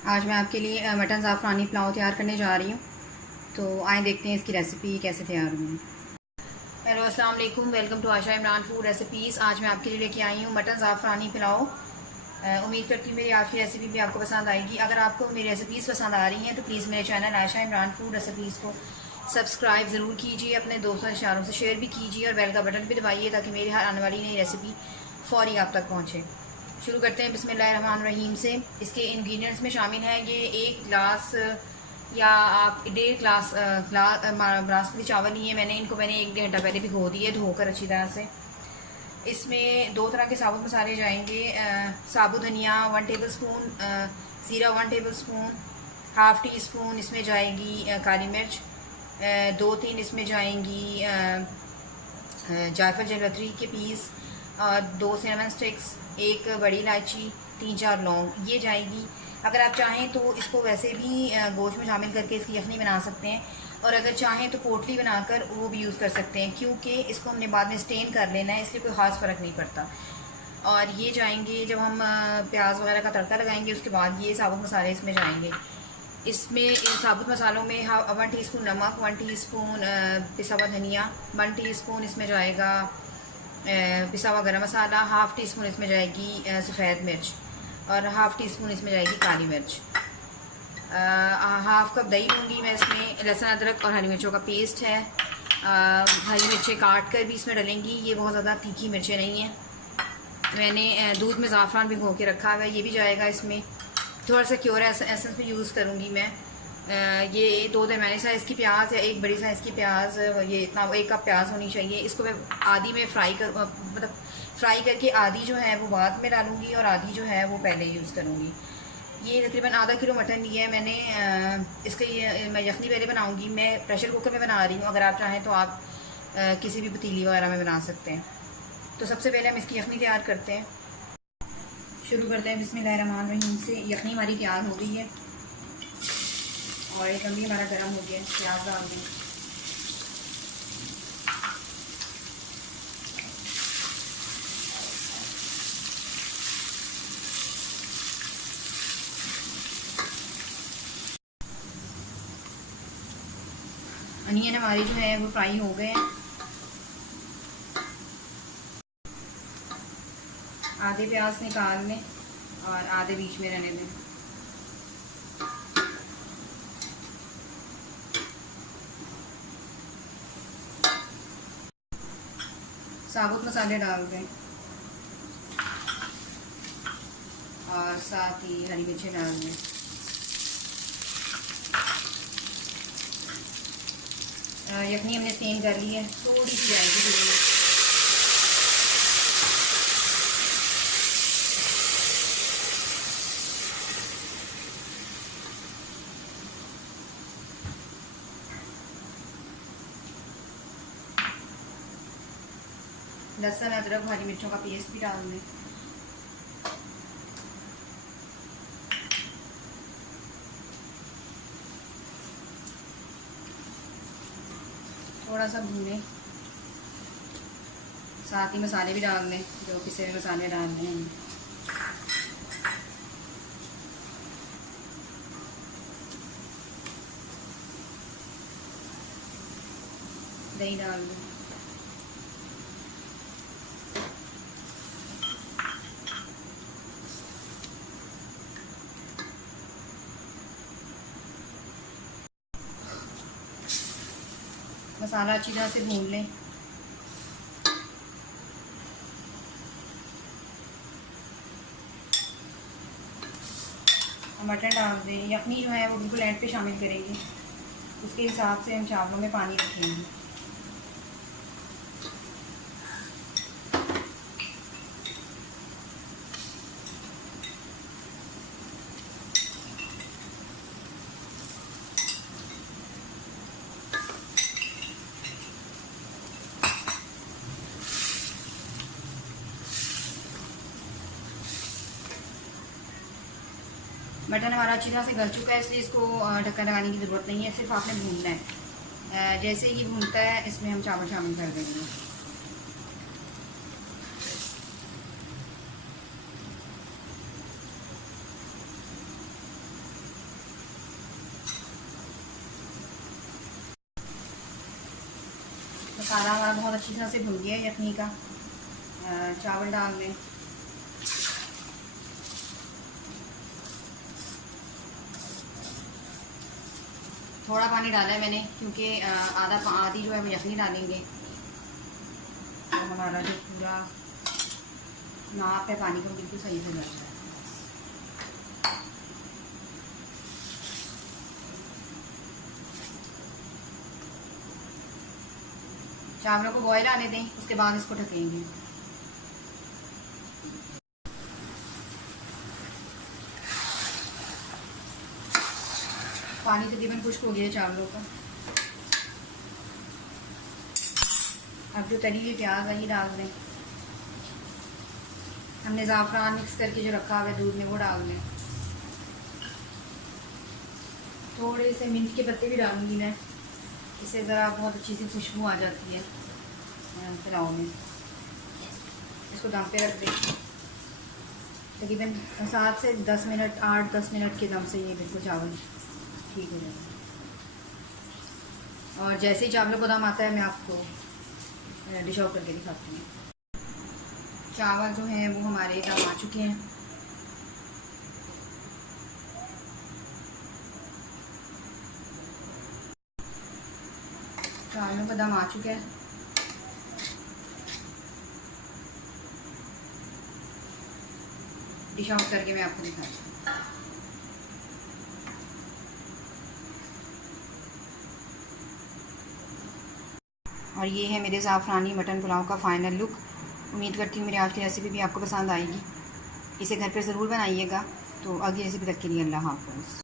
आज मैं आपके लिए मटन ज़ाफ़रानी पुलाव तैयार करने जा रही हूँ। तो आए देखते हैं इसकी रेसिपी कैसे तैयार हुई है। हेलो अस्सलाम वालेकुम, welcome to Asha Imran food recipes. आज मैं आपके लिए लेके आई हूँ मटन ज़ाफ़रानी पुलाव। उम्मीद करती हूँ मेरी आज की रेसिपी भी आपको पसंद आएगी। अगर आपको मेरी रेसिपीज़ पसंद आ रही हैं तो प्लीज़ मेरे चैनल आशा इमरान फूड रेसिपीज़ को सब्सक्राइब ज़रूर कीजिए, अपने दोस्तों इशारों से शेयर भी कीजिए और बेल का बटन भी दबाइए ताकि मेरी हर आने वाली नई रेसिपी फ़ौरी आप तक पहुँचे। शुरू करते हैं बिस्मिल्लाहिर्रहमानिर्रहीम से। इसके इंग्रेडिएंट्स में शामिल हैं ये 1 गिलास या आप 1.5 गिलास बासमती चावल लिए मैंने। इनको मैंने 1 घंटा पहले भिगो दिए धोकर अच्छी तरह से। इसमें 2 तरह के साबुत मसाले जाएंगे। साबुत धनिया 1 टेबल स्पून, ज़ीरा 1 table spoon, half tea spoon इसमें जाएगी काली मिर्च, 2-3 इसमें जाएंगी जायफल जलवतरी के पीस, 2 सिनेमन स्टिक्स, 1 बड़ी इलायची, 3-4 लौंग ये जाएगी। अगर आप चाहें तो इसको वैसे भी गोश्त में शामिल करके इसकी यखनी बना सकते हैं, और अगर चाहें तो पोटली बनाकर वो भी यूज़ कर सकते हैं, क्योंकि इसको हमने बाद में स्टेन कर लेना है, इसलिए कोई ख़ास फ़र्क नहीं पड़ता। और ये जाएंगे जब हम प्याज वगैरह का तड़का लगाएंगे उसके बाद ये साबुत मसाले इसमें जाएंगे। इसमें इन साबुत मसालों में 1 टीस्पून नमक, 1 टीस्पून पिसा हुआ धनिया, 1 टीस्पून इसमें जाएगा पिसा हुआ गरम मसाला, हाफ़ टी स्पून इसमें जाएगी सफ़ेद मिर्च, और हाफ़ टी स्पून इसमें जाएगी काली मिर्च। हाफ़ कप दही लूँगी मैं। इसमें लहसुन अदरक और हरी मिर्चों का पेस्ट है। हरी मिर्चें काट कर भी इसमें डलेंगी, ये बहुत ज़्यादा तीखी मिर्चें नहीं हैं। मैंने दूध में ज़ाफ़रान भिगो के रखा हुआ है, ये भी जाएगा इसमें। थोड़ा सा क्योर एसेंस भी यूज़ करूँगी मैं। ये 2 दरमियानी साइज़ की प्याज या 1 बड़ी साइज़ की प्याज, ये इतना 1 कप प्याज होनी चाहिए। इसको मैं आधी में मतलब फ्राई करके आधी जो है वो बाद में डालूँगी और आधी जो है वो पहले यूज़ करूँगी। ये तकरीबन आधा किलो मटन लिया है मैंने। इसका ये मैं यखनी पहले बनाऊँगी। मैं प्रेशर कुकर में बना रही हूँ, अगर आप चाहें तो आप किसी भी पतीली वगैरह में बना सकते हैं। तो सबसे पहले हम इसकी यखनी तैयार करते हैं। शुरू करते हैं बिस्मिल्लाहिर्रहमानिर्रहीम से। यखनी हमारी तैयार हो गई है और एक भी हमारा गर्म हो गया। प्याज डाल दें। अनियन हमारी जो है वो फ्राई हो गए हैं। आधे प्याज निकाल लें और आधे बीच में रहने दें। साबुत मसाले डाल दें और साथ ही हरी मिर्चें डाल दें। यखनी हमने स्टेन कर ली है, थोड़ी सी आएगी। लहसुन अदरक हरी मिर्चों का पेस्ट भी डाल दें। थोड़ा सा भूनें, साथ ही मसाले भी डाल दें, जो पिसे हुए मसाले डाल दें। दही डाल दें। मसाला अच्छी तरह से भून लें। मटन डाल दें। यखनी जो है वो बिल्कुल एंड पे शामिल करेंगे, उसके हिसाब से हम चावलों में पानी रखेंगे। मटन हमारा अच्छी तरह से गल चुका है, इसलिए इसको ढक्कन लगाने की ज़रूरत नहीं है, सिर्फ आपने भूनना है। जैसे ये भूनता है इसमें हम चावल शामिल कर देंगे। मसाला हमारा बहुत अच्छी तरह से भुन गया है यखनी का। चावल डाल दें। थोड़ा पानी डाला है मैंने क्योंकि आधी जो है हम यखनी डालेंगे, तो हमारा जो पूरा नाप है पानी का बिल्कुल सही से लग जाए। चावलों को बॉयल आने दें, उसके बाद इसको ढकेंगे। पानी तकरीबन खुश्क हो गया चावलों का। अब जो तली हुई प्याज है ये डाल दें। हमने ज़ाफ़रान मिक्स करके जो रखा हुआ है दूध में वो डाल दें। थोड़े से मिंट के पत्ते भी डालूंगी मैं, इससे ज़रा बहुत अच्छी सी खुशबू आ जाती है पुलाव में। इसको दम पे रख दें तकरीबन 7 से 10 मिनट, 8-10 मिनट के दम से ये बिल्कुल चावल ठीक हो जाएगा। और जैसे ही चावलों को दम आता है मैं आपको डिश आउट करके दिखाती हूँ। चावल जो हैं वो हमारे दम आ चुके हैं। चावलों का दम आ चुका है। डिश आउट करके मैं आपको दिखाती हूँ। और ये है मेरे ज़ाफ़रानी मटन पुलाव का फ़ाइनल लुक। उम्मीद करती हूँ मेरी आज की रेसिपी भी आपको पसंद आएगी। इसे घर पर ज़रूर बनाइएगा। तो अगली रेसिपी तक के लिए अल्लाह हाफ़िज़।